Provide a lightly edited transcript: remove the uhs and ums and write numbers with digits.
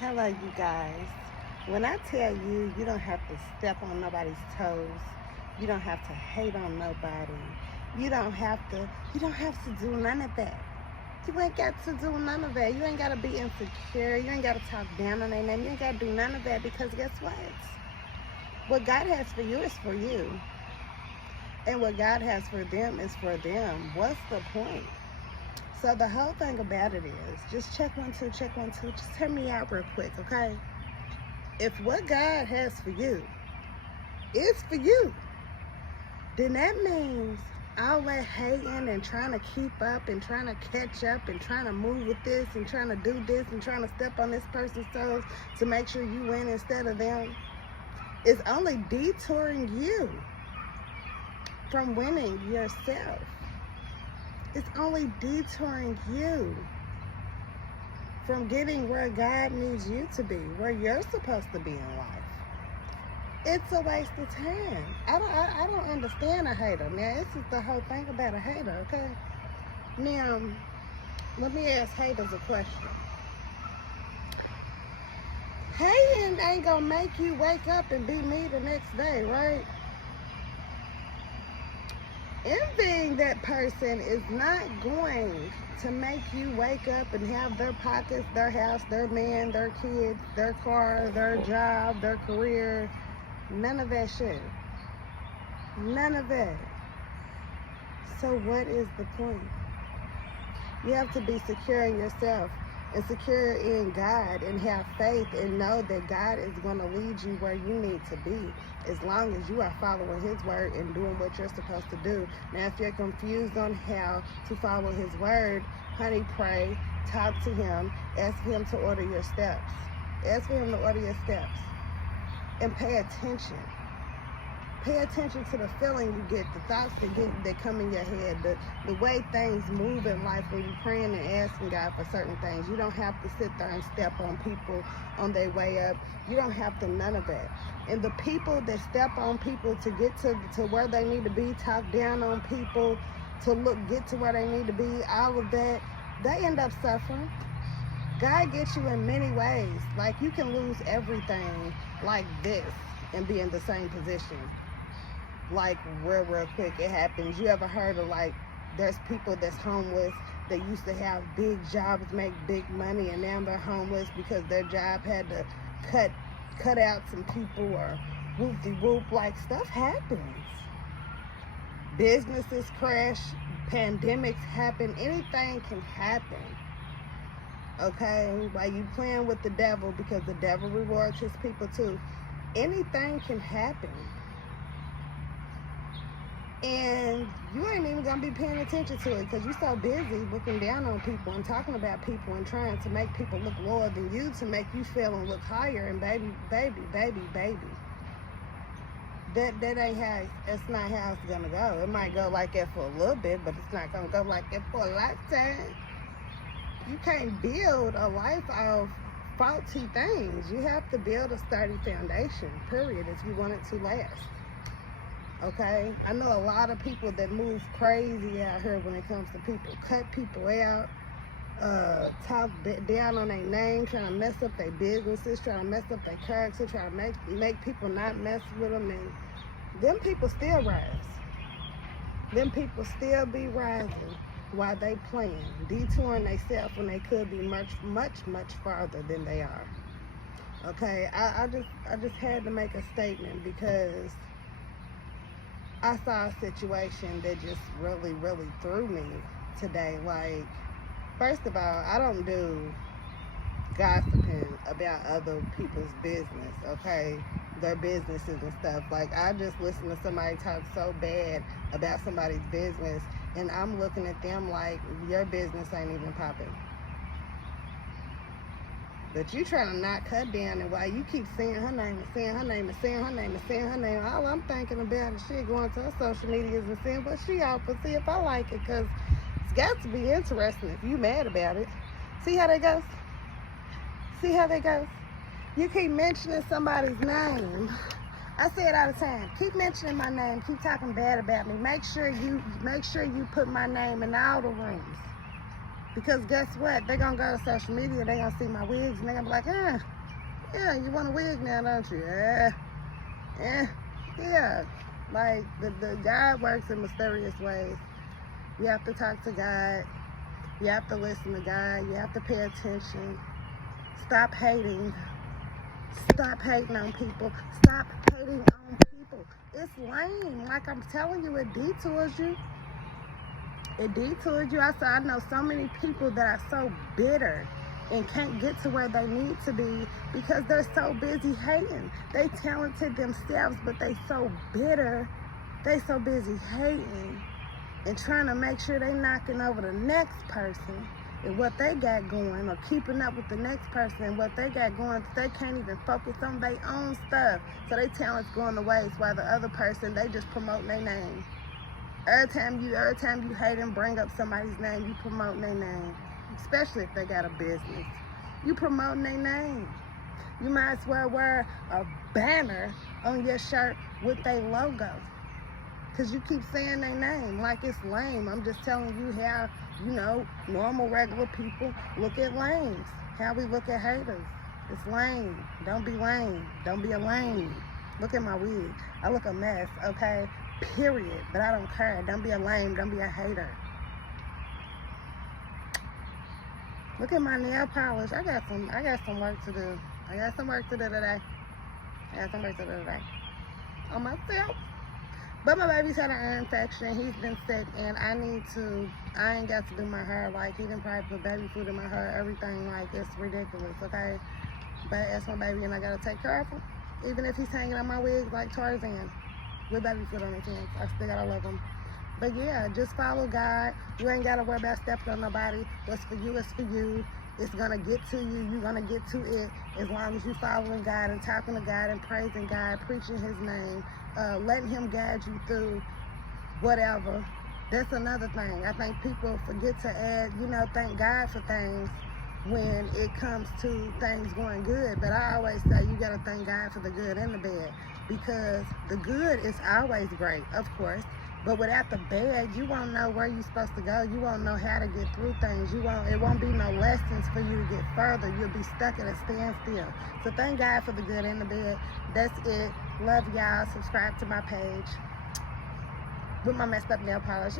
Hello, you guys. When I tell you, you don't have to step on nobody's toes. You don't have to hate on nobody. You don't have to do none of that. You ain't got to do none of that. You ain't got to be insecure. You ain't got to talk down on their name. You ain't got to do none of that because guess what? What God has for you is for you. And what God has for them is for them. What's the point? So the whole thing about it is, just check one, two, check one, two. Just hear me out real quick, okay? If what God has for you is for you, then that means all that hating and trying to keep up and trying to catch up and trying to move with this and trying to do this and trying to step on this person's toes to make sure you win instead of them is only detouring you from winning yourself. It's only detouring you from getting where God needs you to be, where you're supposed to be in life. It's a waste of time. I don't understand a hater. Now, this is the whole thing about a hater, okay? Now, let me ask haters a question. Hating ain't gonna make you wake up and be me the next day, right? Envying that person is not going to make you wake up and have their pockets, their house, their man, their kids, their car, their job, their career. None of that shit. None of that. So what is the point? You have to be secure in yourself and secure in God and have faith and know that God is going to lead you where you need to be as long as you are following his word and doing what you're supposed to do. Now, if you're confused on how to follow his word, honey, pray, talk to him, ask him to order your steps. Ask for him to order your steps and pay attention. Pay attention to the feeling you get, the thoughts that come in your head, the way things move in life when you're praying and asking God for certain things. You don't have to sit there and step on people on their way up. You don't have to none of that. And the people that step on people to get to where they need to be, talk down on people to get to where they need to be, all of that, they end up suffering. God gets you in many ways. Like, you can lose everything like this and be in the same position. Like, real quick, it happens. You ever heard of, like, there's people that's homeless that used to have big jobs, make big money, and now they're homeless because their job had to cut out some people or whoop-de-whoop. Like, stuff happens. Businesses crash, pandemics happen, anything can happen. Okay, while you playing with the devil, because the devil rewards his people too. Anything can happen. And you ain't even gonna be paying attention to it because you're so busy looking down on people and talking about people and trying to make people look lower than you to make you feel and look higher. And baby, that ain't how. That's not how it's gonna go. It might go like that for a little bit, but it's not gonna go like that for a lifetime. You can't build a life of faulty things. You have to build a sturdy foundation, period, if you want it to last. Okay? I know a lot of people that move crazy out here when it comes to people. Cut people out, talk down on their name, trying to mess up their businesses, trying to mess up their character, trying to make people not mess with them. And them people still rise. Them people still be rising while they playing, detouring themselves when they could be much farther than they are. Okay, I just had to make a statement because I saw a situation that just really threw me today. Like, first of all, I don't do gossiping about other people's business, okay? Their businesses and stuff. Like, I just listen to somebody talk so bad about somebody's business, and I'm looking at them like, your business ain't even popping. But you trying to knock her down, and while you keep saying her name and saying her name and saying her name and saying her name, all I'm thinking about is shit going to her social medias and seeing what she offer, see if I like it, because it's got to be interesting if you mad about it. See how that goes? See how that goes? You keep mentioning somebody's name. I say it all the time. Keep mentioning my name. Keep talking bad about me. Make sure you put my name in all the rooms. Because guess what? They're going to go to social media, they're going to see my wigs, and they're going to be like, yeah, you want a wig now, don't you? Yeah. Like, the God works in mysterious ways. You have to talk to God. You have to listen to God. You have to pay attention. Stop hating. Stop hating on people. Stop hating on people. It's lame. Like I'm telling you, it detours you. It detours you. I know so many people that are so bitter and can't get to where they need to be because they're so busy hating. They talented themselves, but they so bitter. They so busy hating and trying to make sure they knocking over the next person and what they got going, or keeping up with the next person and what they got going. They can't even focus on their own stuff. So their talent's going to waste, while the other person, they just promote their name. Every time you hate and bring up somebody's name, you promote their name. Especially if they got a business. You promoting their name. You might as well wear a banner on your shirt with their logo. Because you keep saying their name like it's lame. I'm just telling you how, normal, regular people look at lames. How we look at haters. It's lame. Don't be lame. Don't be a lame. Look at my wig. I look a mess, okay? Period. But I don't care. Don't be a lame. Don't be a hater. Look at my nail polish. I got some work to do. I got some work to do today. On myself. But my baby's had an ear infection. He's been sick, and I ain't got to do my hair. Like, he didn't probably put baby food in my hair, everything. Like, it's ridiculous, okay? But it's my baby, and I gotta take care of him. Even if he's hanging on my wigs like Tarzan with baby food on his hands, I still gotta love him. But yeah, just follow God. You ain't gotta worry about stepping on nobody. What's for you is for you. It's gonna get to you. You're gonna get to it as long as you following God and talking to God and praising God, preaching His name, letting Him guide you through whatever. That's another thing. I think people forget to add, thank God for things when it comes to things going good. But I always say you gotta thank God for the good and the bad, because the good is always great, of course. But without the bad, you won't know where you're supposed to go. You won't know how to get through things. It won't be no lessons for you to get further. You'll be stuck at a standstill. So thank God for the good and the bad. That's it. Love y'all. Subscribe to my page with my messed up nail polish.